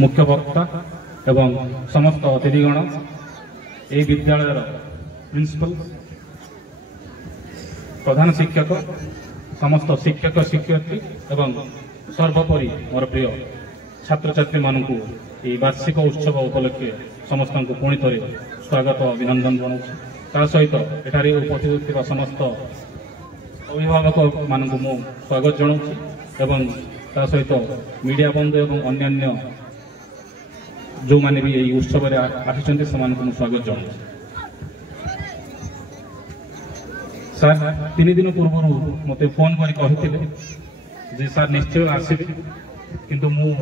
मुख्य वक्ता एवं समस्त अतिथिगण ए विद्यालय प्रिंसिपल प्रधान शिक्षक समस्त शिक्षक शिक्षयित्री एवं सर्वोपरि मोर प्रिय छात्र छात्री मानू ये वार्षिक उत्सव उपलक्षे समस्त को पुणी थे स्वागत अभिनंदन जनाऊँ ता सहित एठारे उपस्थित समस्त अभिभावक मानू मु स्वागत जनाऊँ एवं ता सहित मीडिया बंधु एवं अन्यान्य जो माने भी यही उत्सव आसी से स्वागत जनाऊँ। सर 3 दिन पूर्व मत फोन कर सर निश्चय आसबि किंतु मु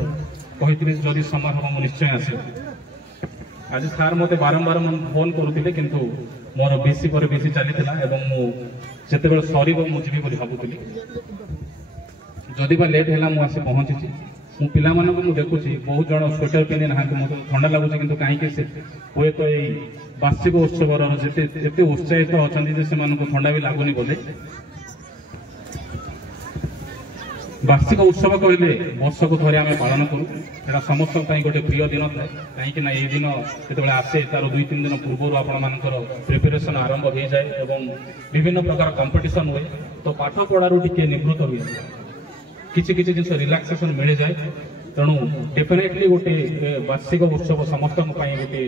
कही जदि समय हम मुझे निश्चय आसबि। आज सार मत बारंबार फोन करुले किंतु मोर बीसी पर बीसी चली मुझे सर मुझे भावुली जदि बा लेट है मुझे पहुंची मु पिला मुझे देखुची बहुत जन स्वेटर पिंधि ना ठंडा लगुच कि कहीं हुए तो ये वार्षिक उत्सव जिते उत्साहित अच्छा से ठंडा भी लगुनि बोले। वार्षिक उत्सव कहले वर्ष को थे आम पालन करूँ समस्त गोटे प्रिय दिन था कहीं ये दिन जो आसे तार 2-3 दिन पूर्व आपर प्रिपेरेसन आरंभ हो जाए और विभिन्न प्रकार कंपटीशन हुए तो पाठ पढ़ारू टी निवृत्त हुए किसी किसी जिन रिलैक्सेशन मिल जाए तेणु डेफिनेटली गोटे वार्षिक उत्सव समस्त गोटे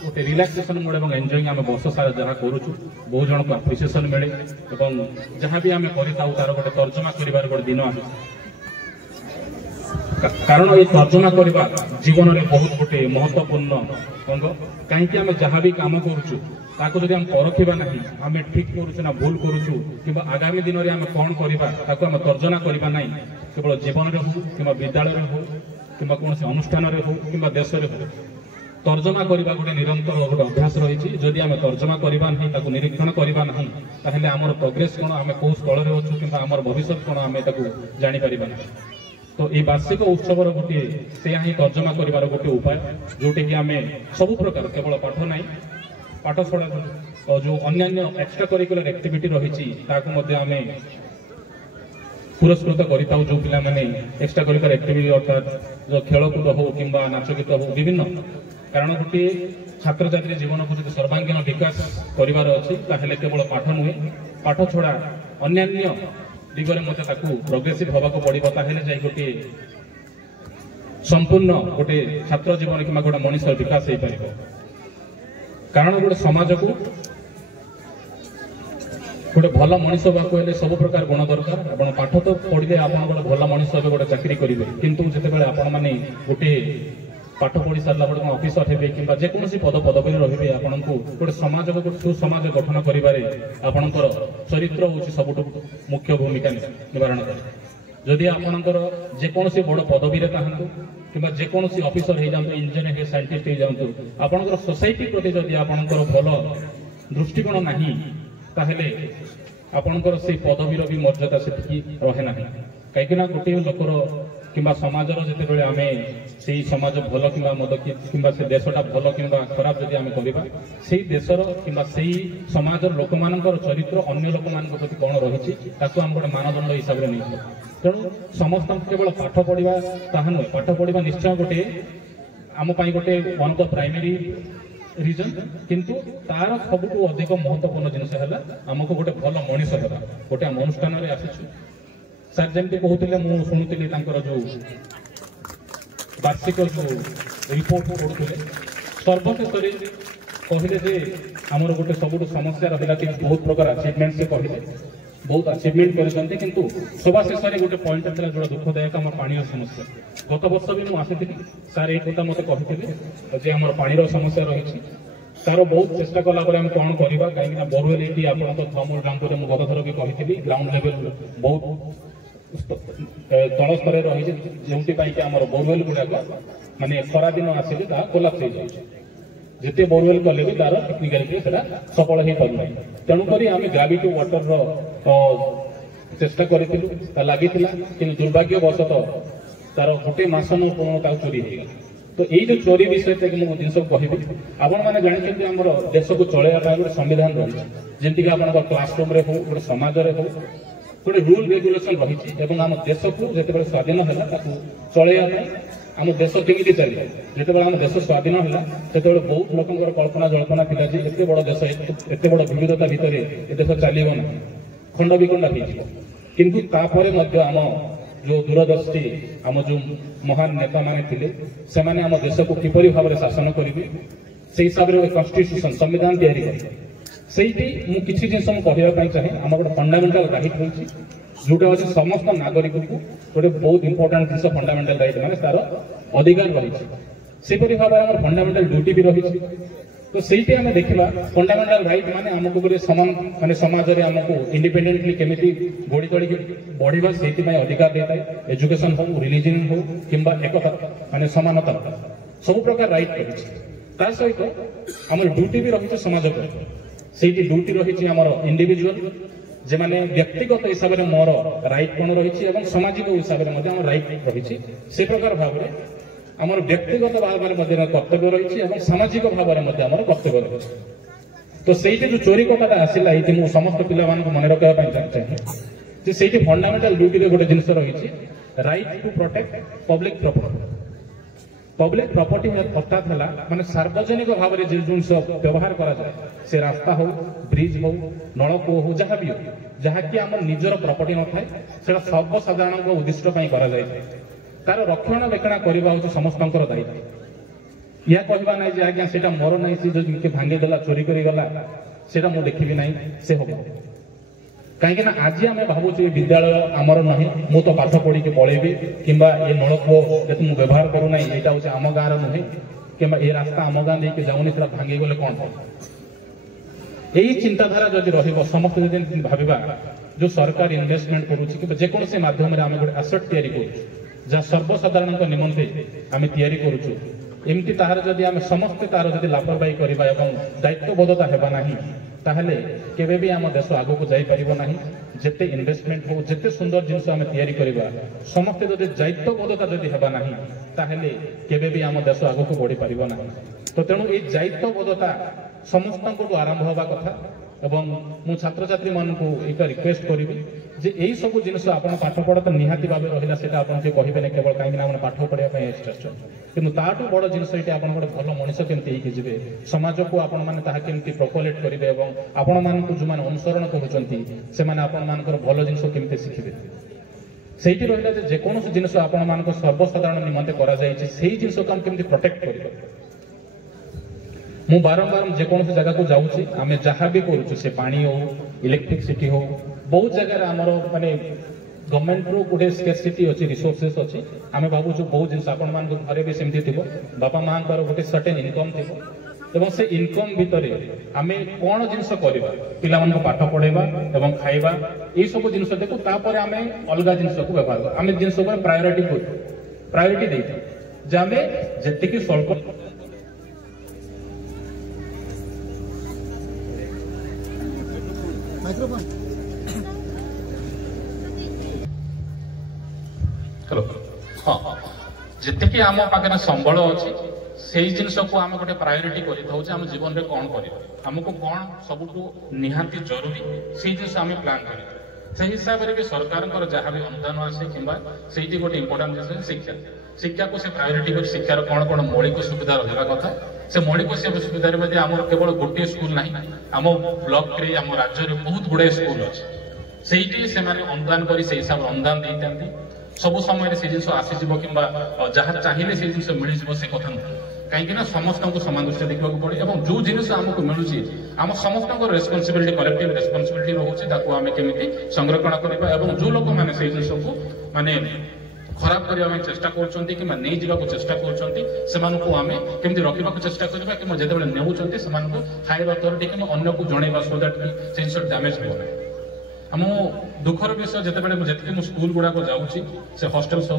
गोटे रिलैक्सेशन मिले और एंजॉयिंग आम वर्ष सारा जहाँ करूँ बहुत जन को अप्रिसिएशन मिले और जहाँ भी आम कर तार गोटे तर्जमा कर गोटे दिन आस कारण ये तर्जमा करवा जीवन में बहुत गोटे महत्वपूर्ण अंग कहीं आम जहाँ भी कम करुचु ताको जदि हम परखिबा नहीं आम ठीक करुचु ना भूल करुचु कि आगामी दिन में आम कौन करवा आम तर्जना करवा नहीं केवल जीवन में हो कि विद्यालय हो कि कौन अनुष्ठान हो कि देश में हो तर्जमा करवा गोटे निरंतर गोटे अभ्यास रही जदि आम तर्जमा करवा नहीं ताको निरीक्षण करवा नहीं ताहले आमर प्रोग्रेस कौन आम कौ स्थल में अच्छु कि आमर भविष्य कौन आम जापर ना तो ये वार्षिक उत्सव गोटे से ही तर्जमा कर गोटे उपाय जोटे कि आम सब प्रकार केवल पाठ नहीं पाठ छड़ा जो अन्य एक्स्ट्रा करिकुलर एक्टिविटी रही आम पुरस्कृत कर जो पिला माने एक्स्ट्रा करिकुलर एक्टिविटी अर्थात जो खेलकूद हो कि नाच गीत हो विभिन्न कारण गोटे छात्र छात्री जीवन को जो सर्वांगीन विकास करार अच्छी केवल पाठ नुहे पाठ छड़ा अन्य दिगरे मत प्रोग्रेसिव होगा पड़ो ताहले गोटे संपूर्ण गोटे छात्र जीवन कि गोटे मनीष विकास हो पार कारण गोटे समाज को गोटे भल मनीष होगा सब प्रकार गुण दरकार आप पाठ तो पढ़े आप गोटे भल मनीष हे गोटे चाकरी करेंगे किंतु जिते आपण मैंने गोटे पाठ पढ़ी सारा गोटे ऑफिसर हे कि जेकोसी पद पदवी रे आपन को गोटे समाज को सुसमाज गठन कर चरित्र हूँ सब मुख्य भूमिका निवारण करे जदि आपणकर जेकोसी बड़ पदवी था कि जेकोसी ऑफिसर हो जातु इंजीनियर हो साइंटिस्ट हो जातु आपणकर सोसाइटी प्रति जदि आपणकर भल दृष्टिकोण नहीं ताहले आपणकर से पदवीर भी मर्यादा से रहे ना कहीं गोटे लोकर कि समाजर जिते आम से समाज भल कि मद कि से देशटा भल कि खराब जदि आम करवा से देशर कि समाजर लोक मान चरित्र अन्य लोक मान प्रति कौन रही आम गोटे मानदंड हिसाब से नहीं तेणु समस्त केवल पाठ पढ़ा ताहा नुहे पाठ पढ़ा निश्चय गोटे आम गोटे one of the primary reason किंतु तार सबुठ अधिक महत्वपूर्ण जिनस है आमको गोटे भल मनीष होगा गोटे आम अनुष्ठान में आसीचु सर जमी कहते मुझे शुणुली जो वार्षिक जो रिपोर्ट पढ़ुले सर्वशेष कहले आमर गोटे सबुठ समस्या रहा कि बहुत प्रकार अचिवमेंट से कहले बहुत अचिवमेंट कर किंतु सभा शेष में गोटे पॉइंट था जो दुखदायक आम पानी समस्या गत वर्ष भी मुझे सार एक कथा मत कहते आम पानी समस्या रही तार बहुत चेष्टा कलापर आम कौन करवा कहीं बोरवेल ये आप थर्मल ग्राउंड में गत थर भी कही ग्राउंड लेवल बहुत तल स्तर रही जो आम बोरवेल गुड़ाक मानने खरा दिन आसिले कोलाप्स हो जाए जिते बोरवेल कले भी तार टेक्निकालिटी सफल हो पार तेणुक आम ग्राविटी वाटर चेष्टा करूँ लगी कि दुर्भाग्यवशतः तार गोटे मस न चोरी हो तो यही जो चोरी विषय मुझे जिन कह आपण मैंने जानते आम देश को चलैया गोटे संविधान रही जमीक आप क्लासरूम हो गोटे समाज हो गोटे रूल रेगुलेसन रही आम देश को जिते स्वाधीन है चलैया आम देश केमिति चलिए जितेबाला आम देश स्वाधीन है से बहुत लोकर कल्पना जल्पना था एत बड़ देश एत बड़ विविधता भितर ए देश चलो ना खंड विखंड किंतु तापर आम जो दूरदर्शी आम जो महान नेता माने थिले से माने आम देश को किपरि भाव में शासन करेंगे से हिसाब से कन्स्टिट्यूशन संविधान तैयारी करेंगे सेठी मु किछि जिनस मु कहबा चाहे आम गोटे फंडामेंटाल राइट होछि जोटा होछि समस्त नागरिक को गोटे बहुत इंपोर्टेंट जिनस फंडामेंटाल राइट माने तार अधिकार रही सेपरि भाव में फंडामेंटाल ड्यूटी भी रही तो सेठी आम देखा फंडामेंटाल राइट माने आमको गोटे समान माने समाज रे आमको इंडिपेंडेंटली केमिति गोड़ी तोड़ी बढ़िबा सेठी में अधिकार देता है एजुकेशन हो रिलीजन हो किंबा एकता माने समानता सब प्रकार राइट करिछि ता सहित आम ड्यूटी भी रही समाज को सेठी ड्यूटी रही आम इंडिविजुअल जे माने व्यक्तिगत हिसाब से मोर राइट कौन रही सामाजिक हिसाब से राइट रही से प्रकार भाव में आम व्यक्तिगत भाव में कर्तव्य रही सामाजिक भाव में कर्तव्य रही तो सही जो चोरी कथा आसला ये समस्त पिला मन रखा चाहिए से फंडामेंटाल ड्यूटी गोटे जिन रही right to protect public property अर्थात है माने सार्वजनिक भाव में जो जिन व्यवहार करा जाए से रास्ता हो ब्रिज हो नलकूप हो जहाँ भी हो जहाँकि आम निजर प्रॉपर्टी न थाए से सर्वसाधारण उद्दिष्ट करा जाए तार रक्षणाबेक्षण करवा हूँ समस्त दायित्व या कहवा ना आज्ञा से मोर ना सी भांगीदेला चोरी करगला से मुझे देखी ना से हम कहीं आज आम भावुँ विद्यालय आमर नहीं मु तो पाठ पढ़ी पलैबी कि ये नलकूप मुझे व्यवहार करूना यहाँ हूँ आम गाँव नुहे कि ये रास्ता आम गाँव लेकिन जाऊनी से भांगीगले कौन यही चिंताधारा जदि समस्त जब भाविबा जो सरकार इन्वेस्टमेंट करुच्ची जेकोसी मध्यम आम गोटे एसेट तैयारी करुँ जहाँ सर्वसाधारण निमंते आम तैयारी करुचु एमती तार जदि आम समस्ते तार जदि लापरवाही करबा एवं दायित्वबोधता हेबा नाही ताहले केबे भी आम देश आगो को जाई परिबो नाही जेते इन्वेस्टमेंट हो जेते सुंदर जिनस आम तैयारी करबा समस्ते जदि दायित्वबोधता जदि हेबा नाही ताहले केबे भी आम देश आगो को बढ़ी परिबो नाही तो तेणु ए दायित्वबोधता समस्त को आरंभ होगा कथा एवं मु छात्र छात्री मान को एक रिक्वेस्ट करी जे यही सब जिनस आपन पाठ पढ़ा तो निहाती भाव रहा से आपन के कहबे केवल कहीं पाठ पढ़ाई किंतु ताठू बड़ जिनस ये आप गोटे भल मनीष केमती जी समाज को आपण मैंने केमती प्रपोलेट करेंगे और आपण मान जो मैंने अनुसरण कहते से भल जिनस केमती शिखिबे से रहा जेकोसी जिनस आपण सर्वसाधारण निमंते करा जिनस को आम केमती प्रोटेक्ट कर मु बारंबार जेकोसी जगह को जाऊँगी आम जहाँ भी करुचु से पानी हो इलेक्ट्रिसिटी हो बहुत जगह आमर माने गवर्नमेंट रू गोटे स्केर्सिटी अच्छी रिसोर्सेस अच्छी आम भावुँ बहुत जिन आपण घरे भी सेमती थी बापा माँ गोटे सर्टेन इनकम थी से इनकम भितर आम कौन जिनस करवा पिला पाठ पढ़ेबा एवं खाइबा ये सब जिनस देखो तापर आम अलग जिनस को व्यवहार कर आम जिनस प्रायोरिटी देते आम जी स्वल्प हेलो हाँ जी आम पाखे संबल अच्छी से जिनस को आम गोटे प्रायोरिटी कर जीवन में कौन कर आमको कौन सब निहाती जरूरी से जिन आम प्लां कर से हिसाब से भी सरकार जहाँ भी अनुदान आसे कि गोटे इंपोर्टाट जिन शिक्षा शिक्षा को से प्रायोरिटी कर शिक्षार कौन कौन मौलिक सुविधा रहा कथा से मौलिक सुविधार मध्य आम केवल गोटे स्कूल ना आम ब्लॉक रे आम राज्य में बहुत गुड़ाए स्कूल अच्छे से अनुदान कर हिसाब से अनुदान देते सब समय से जिन आसीज कि जहाँ चाहिए से जिन मिल से कथा नुह कहीं समस्त को समान दृष्टि देखा पड़े और जो जिन आमको मिलूँ आम समस्त रेस्पॉन्सिबिलिटी कलेक्टिव रेस्पॉन्सिबिलिटी रोचे आम केमी संरक्षण करवा और जो लोक मैंने से जिन को माने खराब करने चेष्टा कर चेष्टा करमती रखा चेष्टा करवा कि जिते नौ हायर अथॉरिटी कि अन्य को जनइबा सो दैट जिन डैमेज हो आम दुखर विषय जिते जी स्कूल गुड़ाक जाऊँगी से हॉस्टल्स हो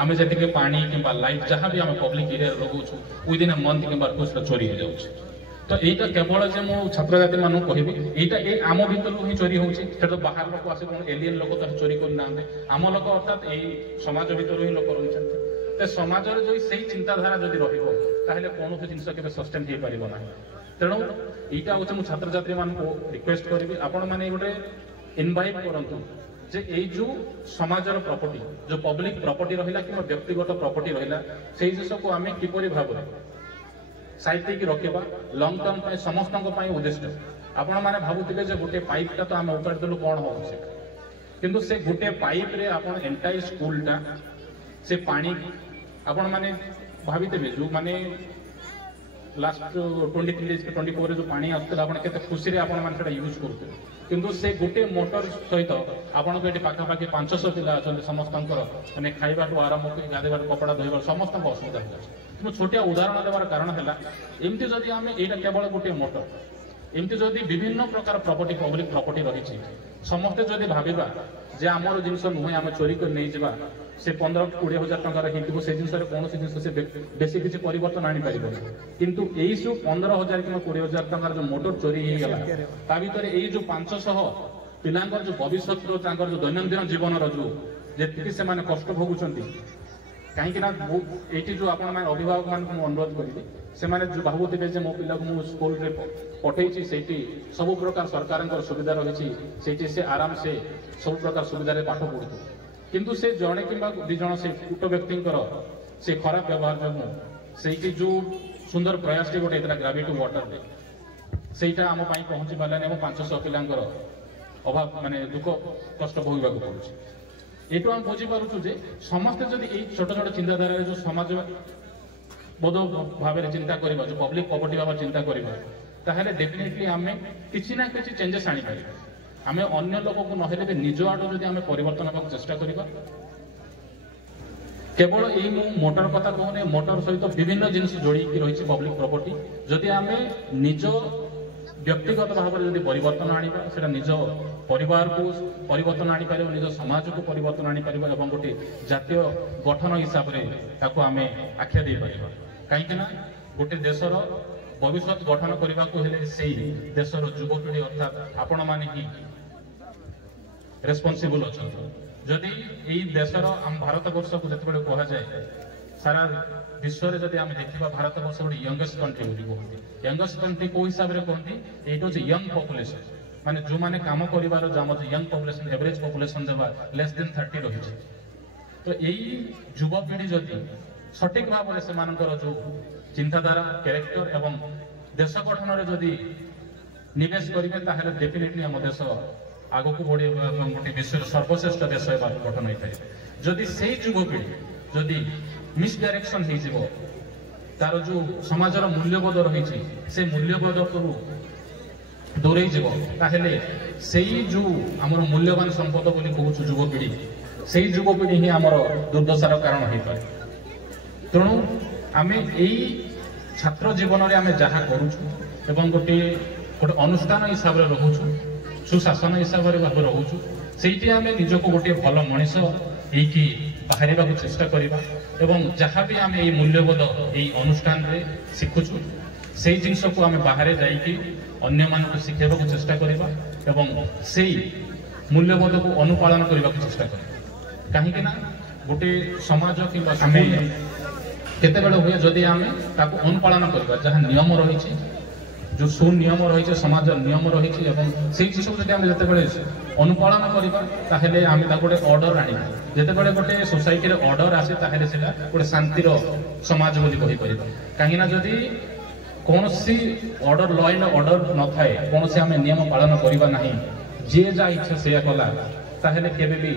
आम जी पानी कि लाइट जहाँ भी आम पब्लिक एरिया लगुचु विदिन ए मंथ कि 2 चोरी हो जाऊँगी तो यहीटा केवल जे मु छात्र जाति मानू कहबी यहीटा आम भीतर ही चोरी होउछि तो बाहर लोक आसे कोन एलियन लोक तो चोरी कर ना आम लोक अर्थात यही समाज भीतर ही लोक रही तो समाज जो सही चिंताधारा जदि रहिबो ताहले कोनो जिनस केबे सस्टेन हे परिबो ना तेणु यहीटा होछि मु छात्र छात्री मान को रिक्वेस्ट करबी आपण माने गोटे इनवाइट करंतु जे एई जो समाजर प्रॉपर्टी जो पब्लिक प्रॉपर्टी रहिला कि व्यक्तिगत प्रॉपर्टी रहिला सेही जिस को आमे किपरि भाबरे साइड की रखिबा लॉन्ग टर्म पे समस्तक पई उद्देश्य आपण माने भाबुतिबे जे गुटे पाइप ता तो आमे उतार देलु कोन हो से किंतु से गुटे पाइप रे आपण एंटायर स्कूल टा से पानी आपण माने भाबितेबे जो माने लास्ट 23 डेज के 24 जो पानी आसला आपण केते खुशी रे आपण माने यूज करते किंतु से गुटे मोटर सहित आपण को एटी पाखा पाखी 500 पिला अछन समस्तंकर माने खाइबा तो आराम कर गादेबा कपड़ा धोइबा समस्तंक असुविधा होला किंतु छोटिया उदाहरण देवार कारण हैला एमती जदी आमे एटा केवल गुटे मोटर एमती जदी विभिन्न प्रकार प्रॉपर्टी पब्लिक प्रॉपर्टी रही समस्ते जदी भाबिबा जे आमर जिनस नुहे आम चोरी कर नहीं जावा से 15-20 हजार टकर हिंदू से जिनस कौन जिनस से बेसी किसी परिवर्तन आनी पार किंतु यही सब 15,000 कि 20,000 टकर जो मोटर चोरी हो गला ता भीतर यही जो 500 पिलांकर जो भविष्य जो दैनंदिन जीवन जो जी से कष्ट भोगुंट कहीं ये जो आप अभिभावक मान अनुरोध करी से जो भावुवे जो मो पिला को स्कूल रे पठेची से सब प्रकार सरकार सुविधा रही से आराम से सब प्रकार सुविधा पाठ पढ़ु किंतु से जड़े कि दिज से कूट व्यक्ति से खराब व्यवहार जो से जो सुंदर प्रयास टी गोटे ग्रेविटी वाटर सेटा आम पहुंची पारानी 500 पिलांकर अभाव माने दुख कष्ट भोगवा पड़ुछि एटू आम बुझीपारुचु जे समस्ते जदि एई छोट छोट चिंताधारा जो समाज बोध भाव चिंता करबा जो पब्लिक प्रॉपर्टी भाव चिंता करबा ताहले डेफिनेटली आमे किछि ना किछि चेंजेस आनी पारिबा आमे अन्य लोक को नहेले भी निज आडो जदि आमे परिवर्तन करबा चेष्टा करबा केवल एई मोटर कथा कहने मोटर सहित विभिन्न जिनिस जोड़ी की रही पब्लिक प्रॉपर्टी जदि आमे निज व्यक्तिगत भाव में जब परिवर्तन आनिबा सेटा निज परिवार को परिवर्तन आनी पारिबा निज समाज को परिवर्तन आनी पारिबा एवं गोटे जातीय गठन हिसाब रे ताको आमे आख्या दे पारिबा काहेकि ना गोटे देशर भविष्य गठन करने को हेले सेही देशर युवपीढ़ी अर्थात आपण माने ही रेस्पोंसिबल अछंती जदि एई देशर हम भारत वर्ष को जतबेले कहा जाए सारा विश्व में जब आम देखा भारत वर्ष गोटे यंगेस्ट कंट्री कहते यंगेस्ट कंट्री को हिसाब से कहते ये हूँ यंग पॉपुलेशन माने जो माने काम करिवार यंग पॉपुलेशन एवरेज पॉपुलेशन देवा लेस देन 30 रही तो यही युवपीढ़ी जदि सठिक भाव में से जो चिंताधारा कैरेक्टर एवं देश गठन में जदि निवेश करेंगे ताहले डेफिनेटली आम देश आग को बढ़े गोटे विश्व सर्वश्रेष्ठ देश गठन होता है जदि से युवपीढ़ी जदि मिस डायरेक्शन हो तार जो समाजर मूल्यबोध रही से मूल्यबोध को दूरे ताहले से जो आमर मूल्यवान संपद बोली कहूँ युवपीढ़ी से युवपीढ़ी ही आमर दुर्दशार कारण हो पाए तेणु आम यही छात्र जीवन में आम जहाँ करूँ गोटे गोटे अनुष्ठान हिसाब से रोचु सुशासन हिसाब से भाव रोचु से आम निजक गोटे भल मनीष होकी बाहर चेष्टा करवा एवं जहाँ भी आम ये मूल्यबोध ये अनुष्ठान रे शिखुचु से जिनस को आम बाहर जाइए अन्य मानक शिखेबा चेष्टा करवा एवं से मूल्यबोध को अनुपालन करने को चेष्टा कर कहीं ना गोटे समाज कि केते हुए जदि आम अनुपालन करवा जहाँ नियम रही जो सुनियम रही समाज नियम रही से चीज को जब अनुपालन करवा आम गोटे ऑर्डर आने जिते गोटे सोसाइटी ऑर्डर आसे गोटे शांतिर समाज बोली कहीपर कहीं जदि कौन सी ऑर्डर लॉ एंड ऑर्डर न थाए कौन से आम नियम पालन करवा ना जी जहाँ इच्छा से कला ताहले केबे भी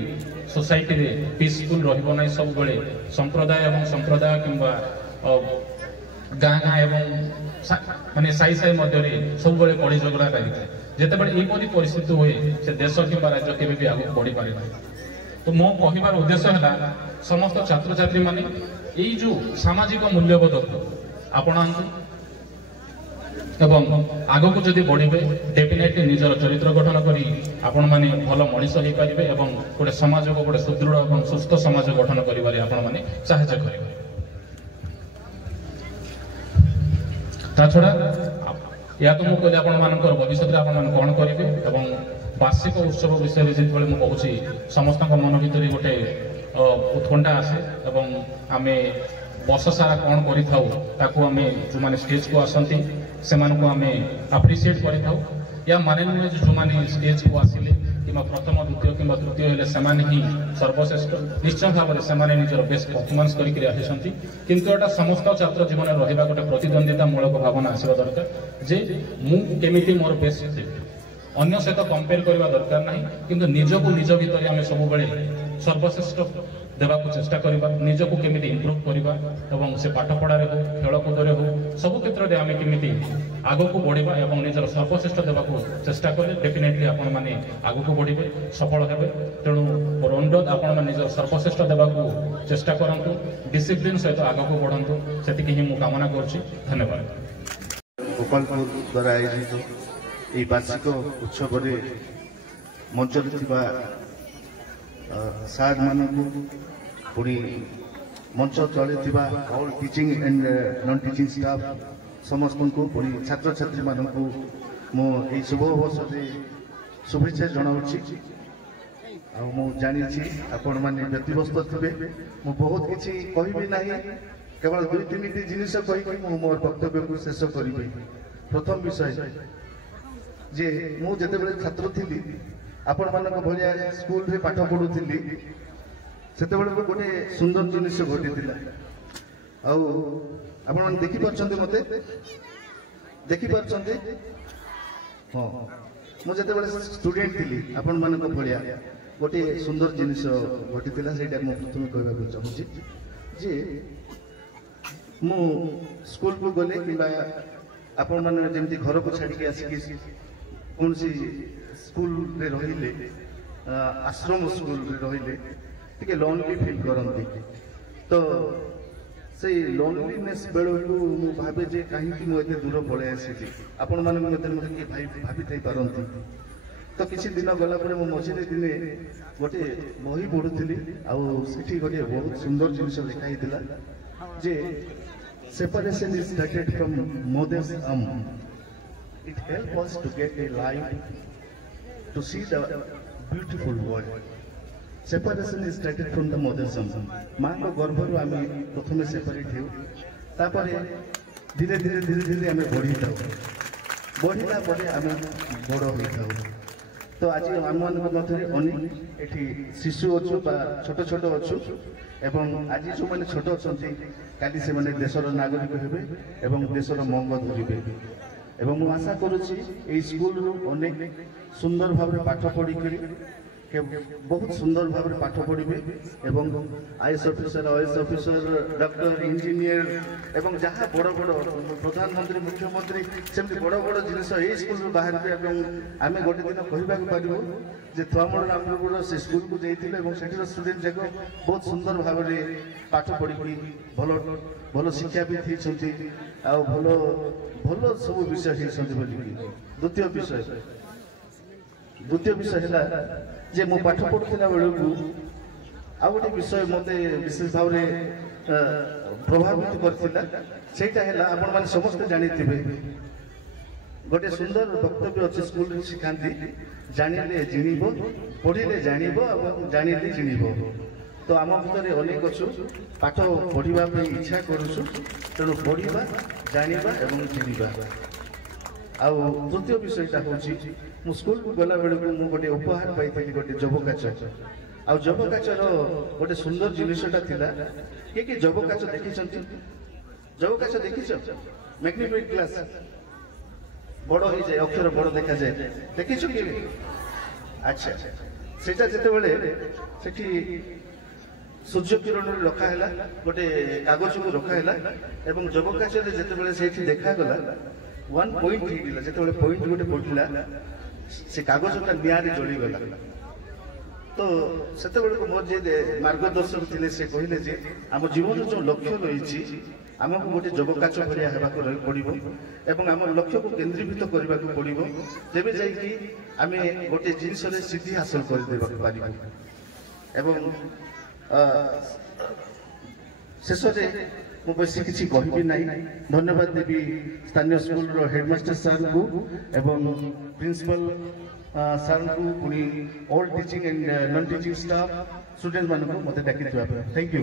सोसाइटी रे पीसफुल रहिबो नै सब बेले संप्रदाय एवं संप्रदाय किंबा गाँ गाँ एवं माने साई साई मध्य सब बेले कड़ी झगड़ा लगी जिते बड़े यही परिस्थिति हुए से देश किंबा राज्य केबे भी आगे बढ़ी पारे तो मो कहबार उद्देश्य है समस्त छात्र छात्री माने यही जो सामाजिक मूल्यबोध को आपणांतु एवं आग को जदि बढ़े डेफिनेटली निजर चरित्र गठन करी आपण माने भल मनीष हो पारे एवं गोटे समाज को गोटे सुदृढ़ और सुस्थ समाज गठन करिबारे आपण माने सहायता करिवे ता छड़ा या तो मु कहले आपण मानकर भविष्य रे आपण मान कोन करिवे एवं वार्षिक उत्सव विषय रे जेतबेले मु कहूची समस्त मन भीतर गोटे उत्कंठा आसे एवं आमे वर्ष सारा कौन करें जो मैंने स्टेज को आसती से आम आप्रिसीएट करें या माने नुहे जो मैंने स्टेज को आसिले किंवा प्रथम द्वितीय किंवा तृतीय हेले सेमाने ही सर्वश्रेष्ठ निश्चय भाव में सेमाने निजर बेस्ट परफॉर्मेंस करके आसिछंती किंतु एटा समस्त छात्र जीवन में रहिबा गोटे प्रतिद्वंदिता मूलक भावना आसीबा दरकार जे मु केमिति मोर बेस्ट देबी अन्य सहित कंपेयर करबा दरकार नाही किंतु निजको निज भितर आमे सब बेले सर्वश्रेष्ठ देवाक चेष्टा करबा निजको केमिति इंप्रूव करबा एवं से पाठ पढ़ारे हो खेलकूद हो सब क्षेत्र में आमे केमिति आगको बढ़िबा एवं निजर सर्वश्रेष्ठ देवाक चेष्टा कले डेफिनेटली आपण माने आगको बढ़िबे सफल हेबे तेणु मोर अनुरोध आपण माने निजर सर्वश्रेष्ठ देवाक चेष्टा करंतु डिसिप्लिन सहित आगको बढ़ंतु सेतिकि ही मु कामना करछि धन्यवाद। गोपालपुर द्वारा आयोजित এই বার্ষিক উৎসবরে মঞ্চরে থিবা সার মানুষ পুরি মঞ্চ তলে থিবা all teaching and non teaching staff সমস্তଙ୍କୁ পুরি ছাত্রছাত্রী মানুষ মু এই শুভ অবসরে শুভেচ্ছা জনাউছি ଆଉ ମୁଁ ଜାଣିଛି ଆପଣମାନେ ବ୍ୟତିବ୍ୟସ୍ତ ଥିବେ ମୁଁ ବହୁତ କିଛି କହିବି ନାହିଁ କେବଳ 2-3ଟି ଜିନିଷ କହିକି ମୁଁ ମୋର ବକ୍ତବ୍ୟକୁ ଶେଷ କରିବି। ପ୍ରଥମ ବିଷୟ जे मु जेतेबेले छात्र थिली आपण मानक भलिया स्कूल रे पाठ पढुथिली सेतेबेले गोटे सुंदर जिनिस घटिथिला आ आपण मान देखि परछन्ते मते देखि परछन्ते हां मु जेतेबेले स्टूडेंट थिली आपण मानक भलिया गोटे सुंदर जिनिस घटिथिला सेटा मु प्रथम कहबा को चाहूची जे मु स्कूल को गले किबा आपण मान जेमति घर को छाडी के आसी के कौन सी स्कूल रे रहिले आश्रम स्कूल रे रहिले टिके लोनली फील करंती तो से लोनलीनेस बेलो मु भाबे जे काहे कि मु एते दूर पळे आसी आपण माने मते के भाई भाबी थई पारंती तो किछि दिन गला परे मु मझिरे दिने गोटे बही पढुथिली आ सेठी गोटे बहुत सुंदर जिनिस लिखाई दिला जे separation is started from mothers It helps us to get a life, to see the beautiful world. Separation is started from the mother's womb. माँ को गर्भरु आमे प्रथमे सेपरेट हेउ तापरे धीरे धीरे धीरे धीरे आमे बढ़ी जाऊ बढ़िला परे आमे बड़ होई जाऊ तो आज आम मान मध्य अनेक एठी शिशु अच्छु बा छोट छोट अच्छु एवं आज जो मैंने छोट अच्छा काली से मैंने देशर नागरिक हेबे एवं देशर मंग धरिबे एवं मु आशा करुछि ए स्कूल रो अनेक सुंदर भाव में पाठ पढ़ी के बहुत सुंदर भाव में पाठ पढ़िबे एवं IAS officer OS officer doctor engineer एवं जहाँ बड़ बड़ प्रधानमंत्री मुख्यमंत्री सेमती बड़ बड़ जिनिस ए स्कूल रो बाहर के एवं आमे गोटे दिन कहबा को पारिबो जे तुमर रामपुर से स्कूल को जाइथिले एवं सेठर स्टूडेंट जाको बहुत सुंदर भाव में पाठ पढ़ी भलो भलो शिक्षा भी थी छथि आ भलो भलो सब विषय थी छथि बोली द्वितीय विषय है जे मो पाठ पढ़ुला बेलू आ गोटे विषय मते विशेष भाव में प्रभावित करथिला सेटा है आपण माने समस्त जानिथिबे गोटे सुंदर वक्तव्य अच्छे स्कूल रे सिखांती जानिले जिनिबो पढ़िले जानिबो और जानिले जिनिबो तो आम भीतर अनेक अच्छु पाठ पढ़ा इच्छा करूँ तेणु पढ़ा जानिबा एवं जिनिबा आउ तृतीय विषयटा हूँ मु स्कूल को गला बेलू मु गोटे उपहार पाई गोटे जबकाच आ जबकाचर गोटे सुंदर जिनिसटा थिला कि जबकाच देखी जबकाच देखी मैग्निफाइंग ग्लास बड़ हो जाए अक्षर बड़ देखा जाए देखी कि अच्छा सेटा जेतेबेले सेठी सूर्य किरण रखाला गोटे कागज को रखाला एवं जबकाच जेतेबेले सेठी देखा गला 1 पॉइंट हिला जेतेबेले पॉइंट गोटे पड़िला से कागजटा निआरे जली गला तो सेतेबेले को मोर जे मार्गदर्शक थिले से कहिले जे हम जीवन जो लक्ष्य रही आमको गोटे जबकाच भरिया हेबाको पड़िबो एवं आम लक्ष्य को केंद्रीभूत करबा को पड़िबो तेबे जाई कि आमे गोटे जिनिस रे सिद्धि हासिल कर देबा पारिबो एवं शेष में मु बेसी किसी कहबी नहीं धन्यवाद देवी स्थानीय स्कूल रो हेडमास्टर सर को एवं प्रिंसिपल सर को पुनी all teaching and non teaching staff student मान को मते डाकी थैंक यू।